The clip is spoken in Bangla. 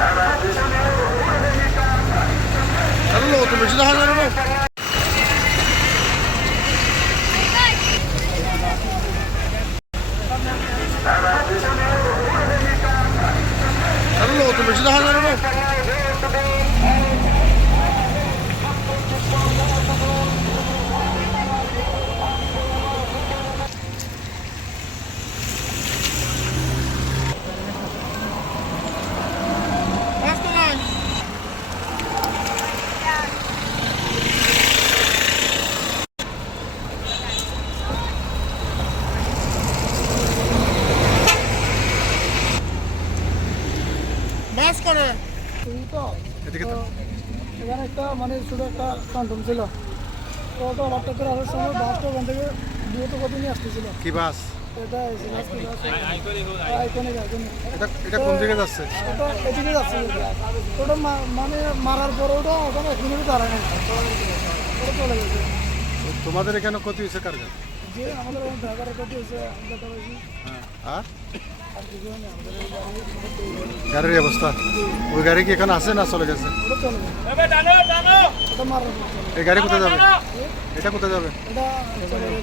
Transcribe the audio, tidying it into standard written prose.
Allora, tu mi ci dai una roba? Allora, tu mi ci dai una roba? বাস করে এই তো এদিকে তো এখানে একটা মানে ছোটো একটা কান্টন ছিল। তো ওটা ওভারটেক করে আসার সময় বাসটা ওখান থেকে দ্রুত গতি নিয়ে আসতেছিল। কি বাস? এটা আইকনিক এটা কোন দিকে যাচ্ছে? ওটা এদিকে যাচ্ছে। ওটা মানে মারার পর ওটা ওখানে 1 মিনিট দাঁড়ায় না, ওটা চলে গেছে। তো তোমাদের এখানে ক্ষতি হয়েছে কার কাছে? যে আমাদের ড্রাইভারের কাছে হয়েছে দেখা পাইছি। আর আর কিছু নেই, আমাদের এই গাড়ি গাড়ির অবস্থা? ওই গাড়ি কি এখানে আছে না চলে গেছে? ওটা চলে গেছে। ওটা মারার পর চলে এই গাড়ি কোথায় যাবে? এটা কোথায় যাবে? এটা চলে যাবে।